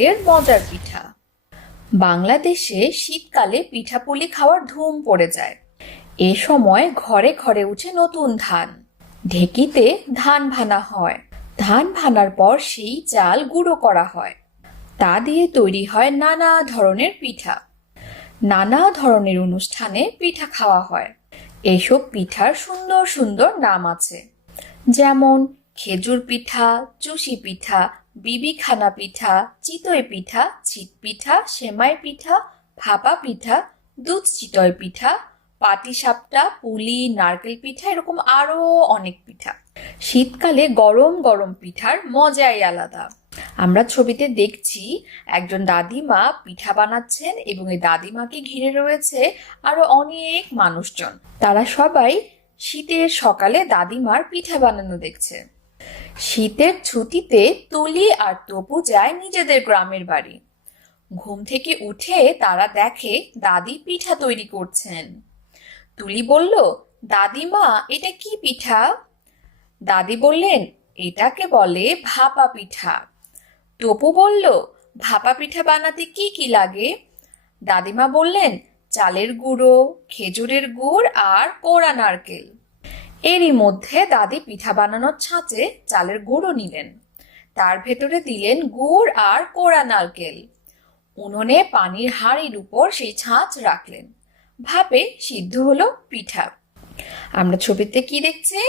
জাতের মজার পিঠা। বাংলাদেশে শীতকালে পিঠাপুলি খাওয়ার ধুম পড়ে যায়। এ সময় ঘরে ঘরে উঠে নতুন ধান। ঢেঁকিতে ধান ভানা হয়। ধান ভানার পর সেই চাল গুঁড়ো করা হয়। তা দিয়ে তৈরি হয় নানা ধরনের পিঠা। নানা ধরনের অনুষ্ঠানে পিঠা খাওয়া হয়। এসব পিঠার সুন্দর সুন্দর নাম আছে, যেমন খেজুর পিঠা, চুষি পিঠা, বিবিখানা পিঠা, চিতই পিঠা, ছিট পিঠা, সেমাই পিঠা, ভাপা পিঠা, দুধ চিতই পিঠা, পাটিসাপটা, পুলি, নারকেল পিঠা, এরকম আরো অনেক পিঠা। শীতকালে গরম গরম পিঠার মজাই আলাদা। আমরা ছবিতে দেখছি একজন দাদিমা পিঠা বানাচ্ছেন এবং এই দাদিমাকে ঘিরে রয়েছে আরো অনেক মানুষজন। তারা সবাই শীতের সকালে দাদিমার পিঠা বানানো দেখছে। শীতের ছুটিতে তুলি আর তপু যায় নিজেদের গ্রামের বাড়ি। ঘুম থেকে উঠে তারা দেখে দাদি পিঠা তৈরি করছেন। তুলি বলল, দাদিমা, এটা কি পিঠা? দাদি বললেন, এটাকে বলে ভাপা পিঠা। তপু বলল, ভাপা পিঠা বানাতে কি কি লাগে? দাদিমা বললেন, চালের গুঁড়ো, খেজুরের গুড় আর কোড়া নারকেল। এরই মধ্যে দাদি পিঠা বানানোর ছাঁচে চালের গুঁড়ো নিলেন। তার ভেতরে দিলেন গুড় আর কোড়া নারকেল। উনুনে পানির হাঁড়ির উপর সেই ছাঁচ রাখলেন। ভাপে সিদ্ধ হলো পিঠা। আমরা ছবিতে কি দেখছি?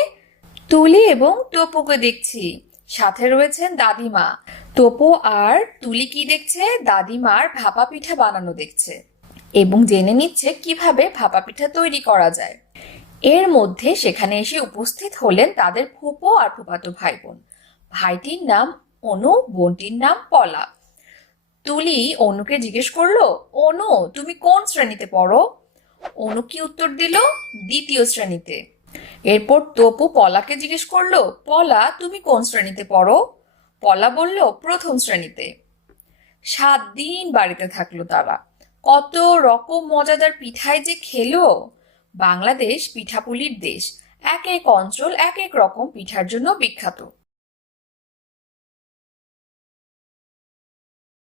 তুলি এবং তপুকে দেখছি, সাথে রয়েছেন দাদিমা। তপু আর তুলি কি দেখছে? দাদিমার ভাপা পিঠা বানানো দেখছে এবং জেনে নিচ্ছে কিভাবে ভাপা পিঠা তৈরি করা যায়। এর মধ্যে সেখানে এসে উপস্থিত হলেন তাদের ফুপো আর ফুফাতো ভাই বোন। ভাইটির নাম অনু, বোনটির নাম পলা। তুলি অনুকে জিজ্ঞেস করলো, অনু, তুমি কোন শ্রেণীতে পড়ো? অনু কি উত্তর দিল? দ্বিতীয় শ্রেণীতে। এরপর তপু পলাকে জিজ্ঞেস করলো, পলা, তুমি কোন শ্রেণীতে পড়ো? পলা বলল, প্রথম শ্রেণীতে। 7 দিন বাড়িতে থাকলো তারা। কত রকম মজাদার পিঠাই যে খেলো। বাংলাদেশ পিঠাপুলির দেশ। এক এক অঞ্চল এক এক রকম পিঠার জন্য বিখ্যাত।